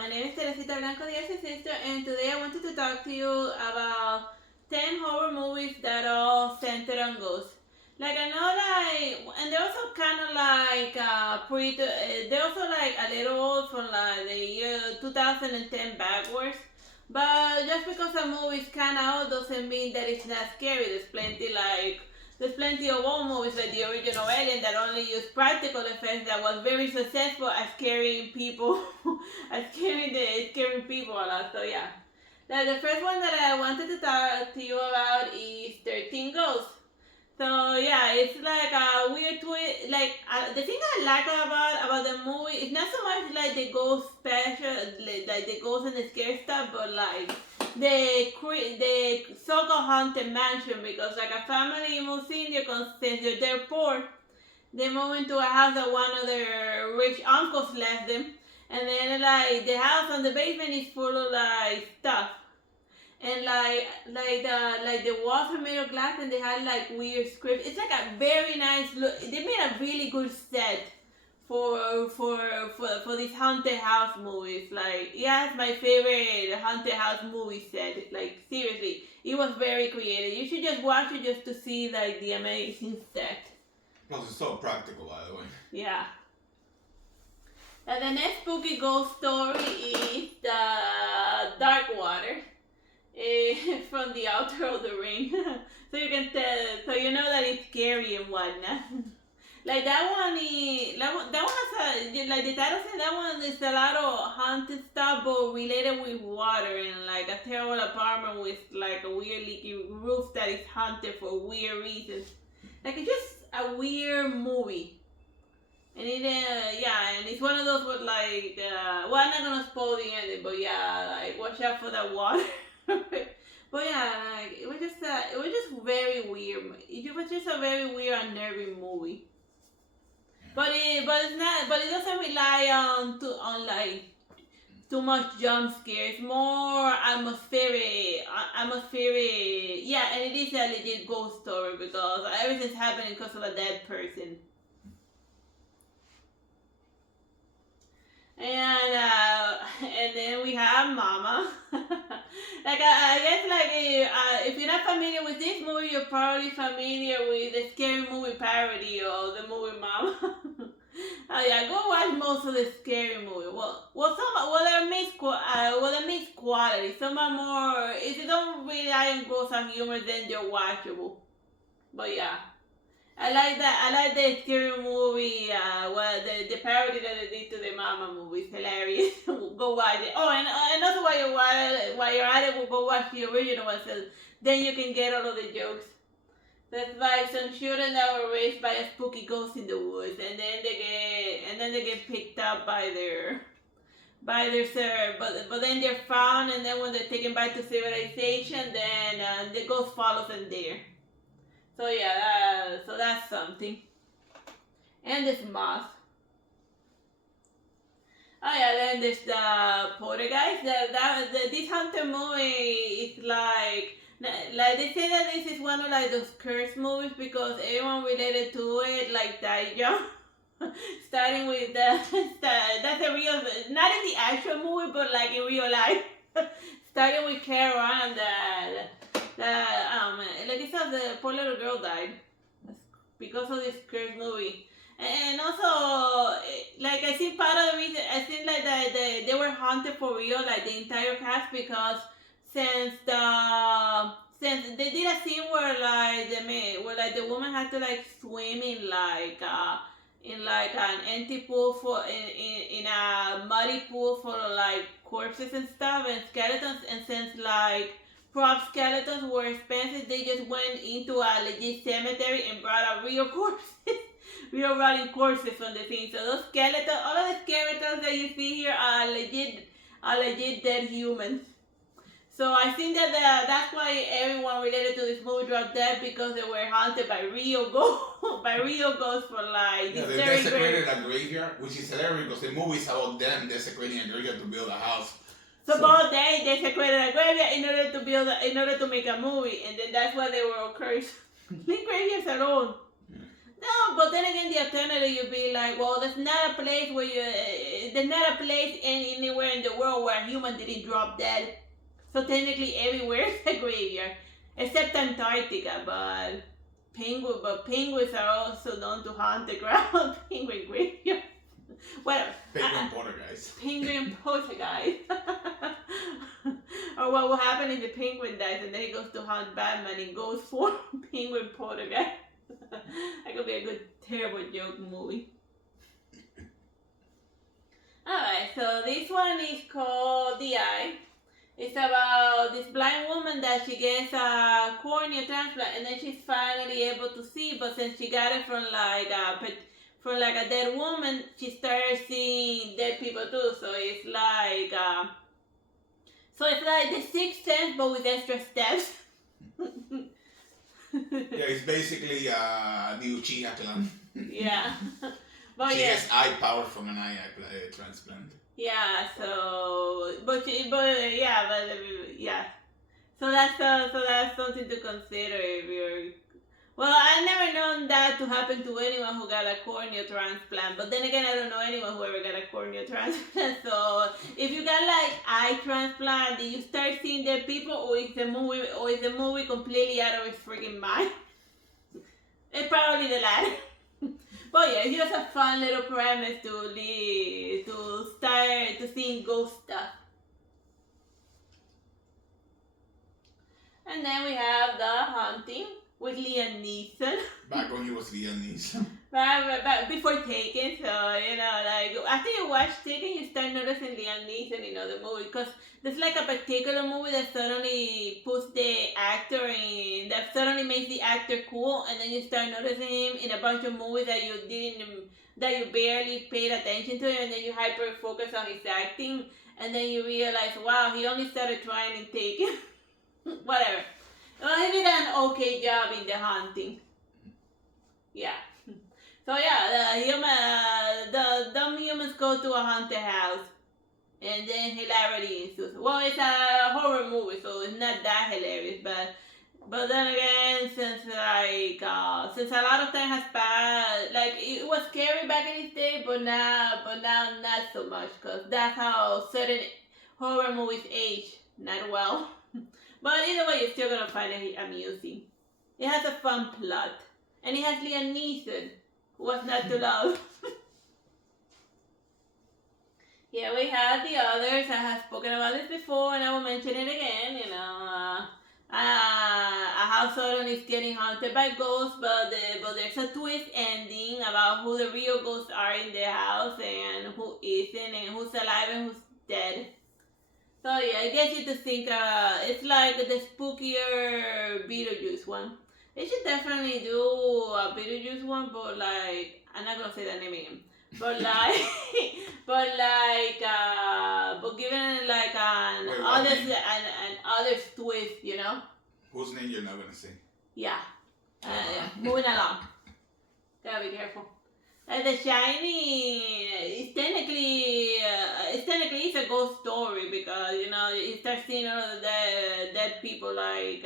my name is Teresita Blanco, the Artsy Sister, and today I wanted to talk to you about 10 horror movies that all center on ghosts. Like, I know, like, and they're also kind of like, they're also like a little old from like the year 2010 backwards. But just because a movie is kind of old doesn't mean that it's not scary. There's plenty of old movies like the original Alien that only used practical effects that was very successful at scaring people, scaring people a lot. So yeah. Now the first one that I wanted to talk to you about is 13 Ghosts. So yeah, it's like a weird twist. Like the thing I like about the movie is not so much like the ghost special, like the ghost and the scary stuff, but like the so-called haunted mansion, because like a family moves in there since they're poor. They move into a house that one of their rich uncles left them, and then like the house on the basement is full of like stuff. And the walls are made of glass, and they had like weird scripts. It's like a very nice look. They made a really good set for these haunted house movies. Like, yeah, it's my favorite haunted house movie set. Like, seriously, it was very creative. You should just watch it just to see like the amazing set. Plus, it's so practical, by the way. Yeah. And the next spooky ghost story is the Dark Water. From the Outer of the Ring. So you can tell, so you know that it's scary and whatnot. Like that one has a, like the title said, that one is a lot of haunted stuff, but related with water, and like a terrible apartment with like a weird leaky roof that is haunted for weird reasons. Like it's just a weird movie. And it, and it's one of those with like, well, I'm not gonna spoil the ending, but yeah, like watch out for that water. But yeah, like it was just very weird. It was just a very weird, unnerving movie. But it doesn't rely on like too much jump scare. It's more atmospheric. Yeah, and it is a legit ghost story because everything's happening because of a dead person. And then we have Mama. Like I guess like if you're not familiar with this movie, you're probably familiar with the scary movie parody of the movie Mama. Yeah, go watch most of the scary movie. They're mixed quality. Some are more. If you don't rely on ghosts and humor, then they're watchable. But yeah. I like the scary movie, the parody that they did to the Mama movie. It's hilarious. Go watch it. Oh, and also while you're at it, we'll go watch the original one. So then you can get all of the jokes. That's like some children that were raised by a spooky ghost in the woods, and then they get picked up by their sir, but then they're found, and then when they're taken back to civilization, then the ghost follows them there. So yeah, so that's something. And this moth. Oh yeah, then there's the Poltergeist. This haunted movie is like they say that this is one of like those cursed movies because everyone related to it like died young. Starting with that's a real, not in the actual movie, but like in real life. Starting with Carol and like I said, the poor little girl died because of this cursed movie. And also, like I think part of the reason, I think like that they were haunted for real, like the entire cast, because since they did a scene where the woman had to like swim in like an empty pool in a muddy pool for like corpses and stuff and skeletons, and since like prop skeletons were expensive, they just went into a legit cemetery and brought out real corpses, real rotting corpses from the thing. So those skeletons, all of the skeletons that you see here are legit dead humans. So I think that that's why everyone related to this movie dropped dead, because they were haunted by real ghosts for like. Yeah, they desecrated a graveyard, which is hilarious because the movie is about them desecrating a graveyard to build a house. So both they desecrated a graveyard in order to make a movie, and then that's why they were all cursed. Leave graveyards alone. No, but then again, the alternative you'd be like, well, there's not a place where there's not a place anywhere in the world where a human didn't drop dead. So technically, everywhere is a graveyard, except Antarctica. But penguins are also known to haunt the ground. Penguin graveyard. Whatever. Penguin poltergeist. Penguin poltergeist. Or what will happen if the penguin dies and then he goes to hunt Batman and goes for penguin poltergeist. That could be a good, terrible joke movie. Alright, so this one is called The Eye. It's about this blind woman that she gets a cornea transplant and then she's finally able to see, but since she got it from like a dead woman, she starts seeing dead people too. So it's like the Sixth Sense but with extra steps. Yeah, it's basically the Uchiha clan. Yeah. But she yeah. has eye power from an eye transplant. Yeah, so yeah. So that's something to consider if you're. Well, I never known that to happen to anyone who got a cornea transplant. But then again, I don't know anyone who ever got a cornea transplant. So if you got like eye transplant, did you start seeing dead people, or is the movie completely out of its freaking mind? It's probably the latter. But yeah, it's just a fun little premise to start to seeing ghost stuff. And then we have The Haunting with Liam Neeson. Back when he was Liam Neeson. Back before Taken, so like after you watch Taken, you start noticing Liam Neeson in the movie, because there's like a particular movie that suddenly puts the actor in, that suddenly makes the actor cool, and then you start noticing him in a bunch of movies that you barely paid attention to, and then you hyper focus on his acting, and then you realize, wow, he only started trying in Taken. Whatever. Well, he did an okay job in The Haunting. Yeah. So yeah, the dumb humans go to a haunted house, and then hilarity ensues. Well, it's a horror movie, so it's not that hilarious, but then again, since a lot of time has passed, like it was scary back in its day, but now not so much, cause that's how certain horror movies age, not well. But either way, you're still gonna find it amusing. It has a fun plot, and it has Liam Neeson. What's not to love? Yeah, we have the others. I have spoken about this before, and I will mention it again. A house suddenly is getting haunted by ghosts, but there's a twist ending about who the real ghosts are in the house, and who isn't, and who's alive and who's dead. So yeah, it gets you to think. It's like the spookier Beetlejuice one. They should definitely do a Beetlejuice one, but like, I'm not gonna say that name again. But given it like an others twist, Whose name you're not gonna say? Yeah. Yeah. Moving along. Gotta be careful. The Shining is technically it's a ghost story, because you start seeing all of the dead people, like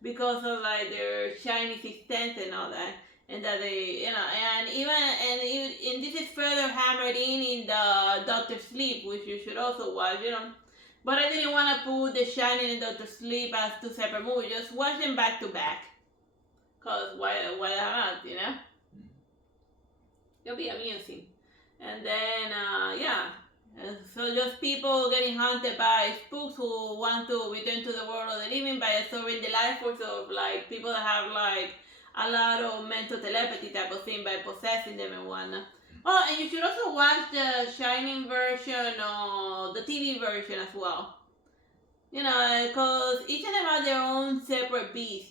because of like their shiny sixth sense and all that, and that they and this is further hammered in the Doctor Sleep, which you should also watch, But I didn't want to put The Shining and Doctor Sleep as two separate movies. Just watch them back to back, cause why not, It'll be amusing. And then, so just people getting haunted by spooks who want to return to the world of the living by absorbing the life force of, like, people that have, like, a lot of mental telepathy type of thing by possessing them and whatnot. Oh, and you should also watch the Shining version or the TV version as well. Because each of them have their own separate beast,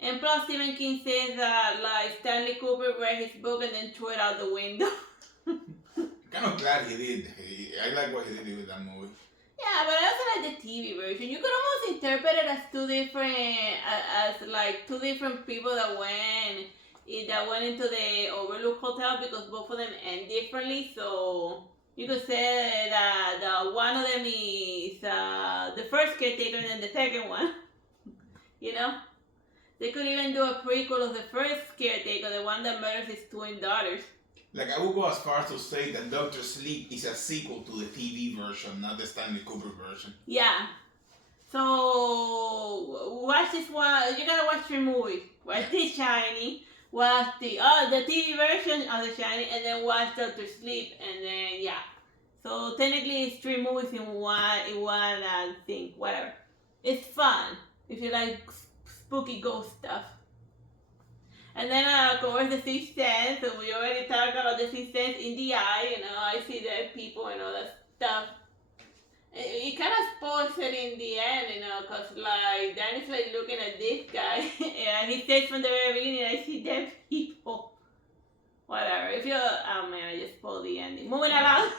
And plus, Stephen King says that, like, Stanley Kubrick read his book and then threw it out the window. Kind of glad he did. I like what he did with that movie. Yeah, but I also like the TV version. You could almost interpret it as two different people that went into the Overlook Hotel, because both of them end differently. So you could say that one of them is the first caretaker and then the second one. They could even do a prequel of the first caretaker, the one that murders his twin daughters. Like, I would go as far as to say that Doctor Sleep is a sequel to the TV version, not the Stanley Kubrick version. Yeah. So watch this one. You gotta watch 3 movies. Watch The Shining, watch the TV version of The Shining, and then watch Doctor Sleep, and then yeah. So technically, it's 3 movies in one thing. Whatever. It's fun if you like spooky ghost stuff. And then of course the Sixth Sense. So we already talked about the Sixth Sense in the eye. I see dead people and all that stuff. It kind of spoils it in the end, because like Danny's like looking at this guy, and he says from the very beginning, "I see dead people." Whatever. Oh man, I just spoiled the ending. Moving along.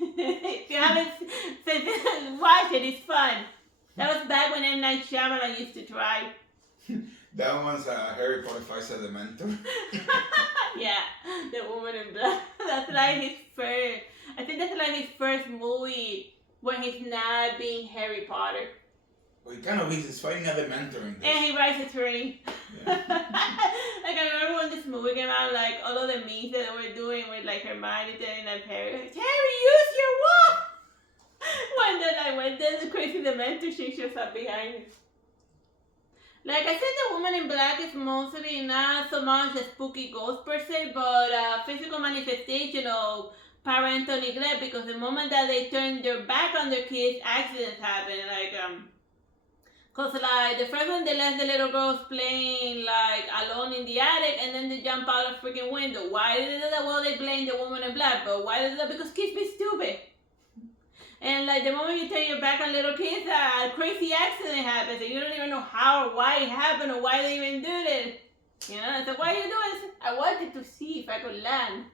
If you haven't watch it, it's fun. That was back when M. Night Shyamalan used to try. That one's Harry Potter fights a Dementor. Yeah, the Woman in Black. That's like his first. I think that's like his first movie when he's not being Harry Potter. Well, he kind of is. He's fighting a Dementor in this. And he rides a train. Yeah. Like I remember when this movie came out, like all of the memes that they were doing with like Hermione telling like Harry, Harry, use your walk. When the crazy Dementor, she shows up behind him. Like I said, the Woman in Black is mostly not so much a spooky ghost per se, but a physical manifestation of parental neglect, because the moment that they turn their back on their kids, accidents happen. Cause like the first one, they left the little girls playing like alone in the attic, and then they jump out of freaking window. Why did they do that? Well, they blame the Woman in Black, but why did they do that? Because kids be stupid. And like the moment you turn your back on little kids, a crazy accident happens, and you don't even know how or why it happened or why they even did it. So why are you doing this? I wanted to see if I could land.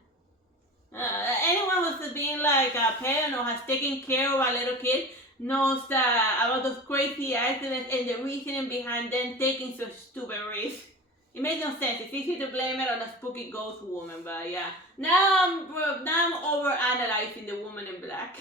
Anyone who's being like a parent or has taken care of a little kid knows about those crazy accidents and the reasoning behind them taking such stupid risks. It makes no sense. It's easy to blame it on a spooky ghost woman, but yeah. Now I'm over-analyzing the Woman in Black.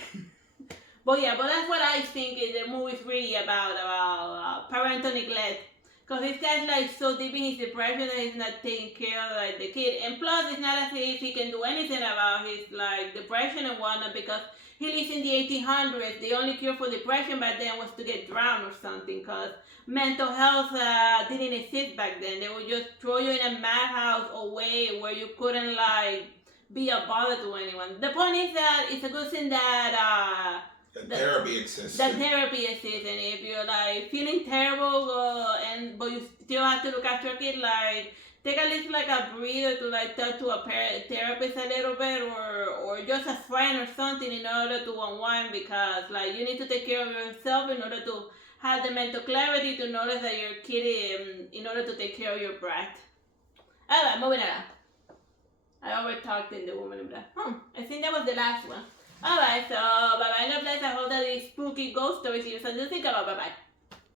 But that's what I think the movie's really about parental neglect. Because this guy's like so deep in his depression that he's not taking care of like the kid. And plus, it's not as if he can do anything about his like depression and whatnot, because he lives in the 1800s. The only cure for depression back then was to get drowned or something, because mental health didn't exist back then. They would just throw you in a madhouse away where you couldn't like be a bother to anyone. The point is that it's a good thing that therapy exists. That therapy exists, and if you're like feeling terrible but you still have to look after a kid, like take at least like a breather to like talk to a therapist a little bit, or just a friend or something in order to unwind, because like you need to take care of yourself in order to have the mental clarity to notice that your kid in order to take care of your brat. Alright, moving on. I over talked in the Woman in Black. I think that was the last one. Alright, so bye bye, God bless. I hope that these spooky ghost stories you something to think about. Bye bye.